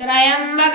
त्रयंबक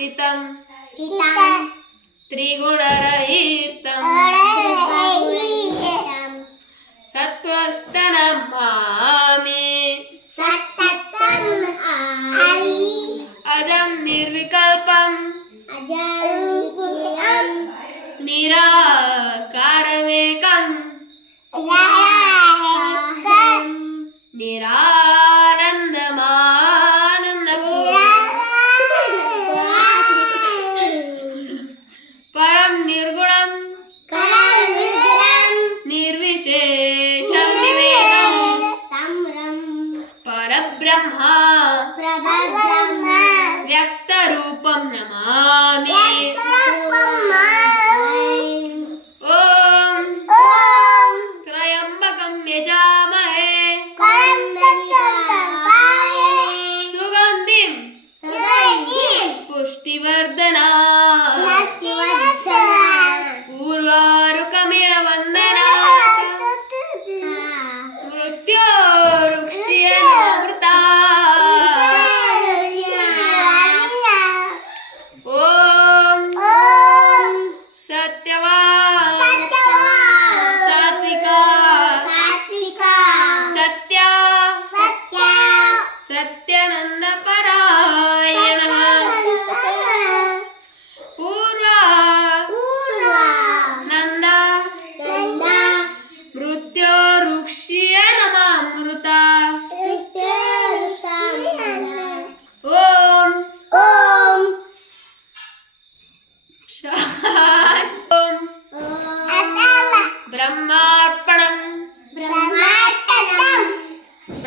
तितं त्रिगुणरहितं सत्त्वस्तनं मामे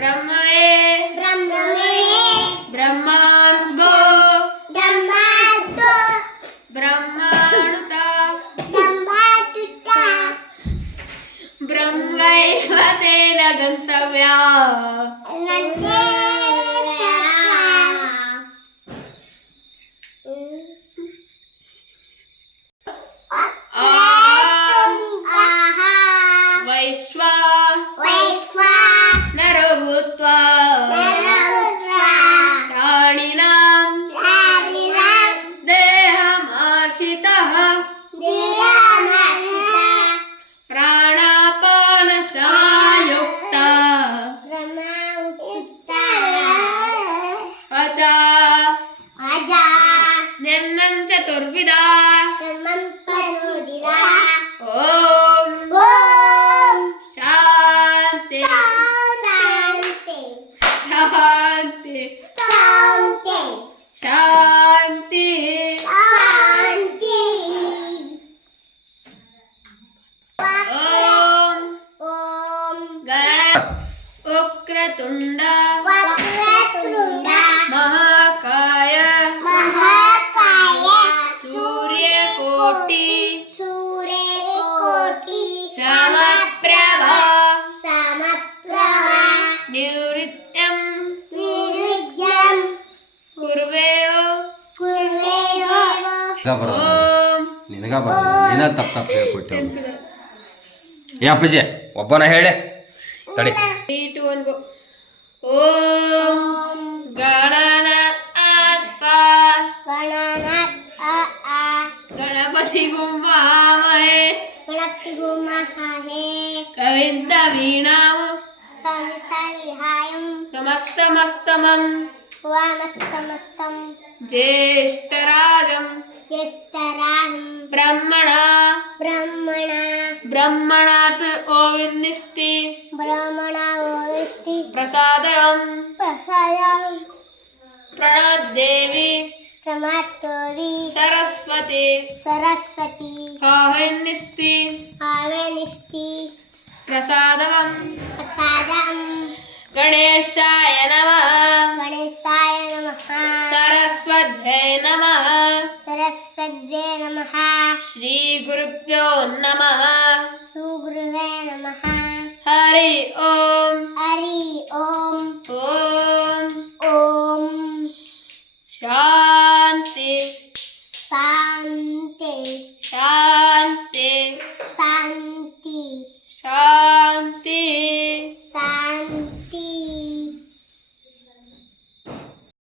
ಬ್ರಹ್ಮವೇ ಬ್ರಹ್ಮವೇ ಬ್ರಹ್ಮಾಂಗೋ ಬ್ರಹ್ಮಾಂಗೋ ಬ್ರಹ್ಮಾಣುತ ಬ್ರಹ್ಮಾತುತ ಬ್ರಹ್ಮೈವ ಗಂತವ್ಯ वक्रतुण्ड वक्रतुण्ड महाकाय महाकाय सूर्यकोटि सूर्यकोटि समप्रभा समप्रभा निवृत्तं निवृत्तं कुर्वेव कुर्वेव ಓಂ ನಿನಗ ಬರೋದು ನೀನ ತಪ್ಪು ತಪ್ಪು ಹೇಳ್ಕೊಟ್ಟೆ ಏ ಅಪ್ಪಾಜಿ ಒಬ್ಬನ ಹೇಳಿ ತಡೆ ತ್ರೀ ಟು ಒನ್ ಗೋ ಓಂ ಗಣನ ಅಪ್ಪ ಗಣನ ಗಣಪತಿಗೂ ಮಹಾಮಹೆ ಗಣಪತಿಗೂ ಮಹಾಮಹೆ ಕವಿಂದ ವೀಣಾಂ ಕವಿತ ವಿಹಾಯಂ ನಮಸ್ತಮಸ್ತಮಂ ವಾಮಸ್ತಮಸ್ತಂ ಜ್ಯೇಷ್ಠರಾಜಂ ಜ್ಯೇಷ್ಠರಾಜಂ ಬ್ರಹ್ಮಣ ಬ್ರಹ್ಮಣ ಬ್ರಹ್ಮಣಾತ್ ಓವಿನ್ನಿಸ್ತಿ प्रसाद। प्रसादम् प्रणोद्देवी प्रमातोवी सरस्वती। सरस्वती। आवेन्निस्ति आवेन्निस्ति प्रसाद प्रसादम्। गणेशाय नमः। गणेशाय नमः। सरस्वत्यै नमः। सरस्वत्यै नमः। श्रीगुरुभ्यो नमः। सुगुरुवे नमः। हरि ओम्। 嗯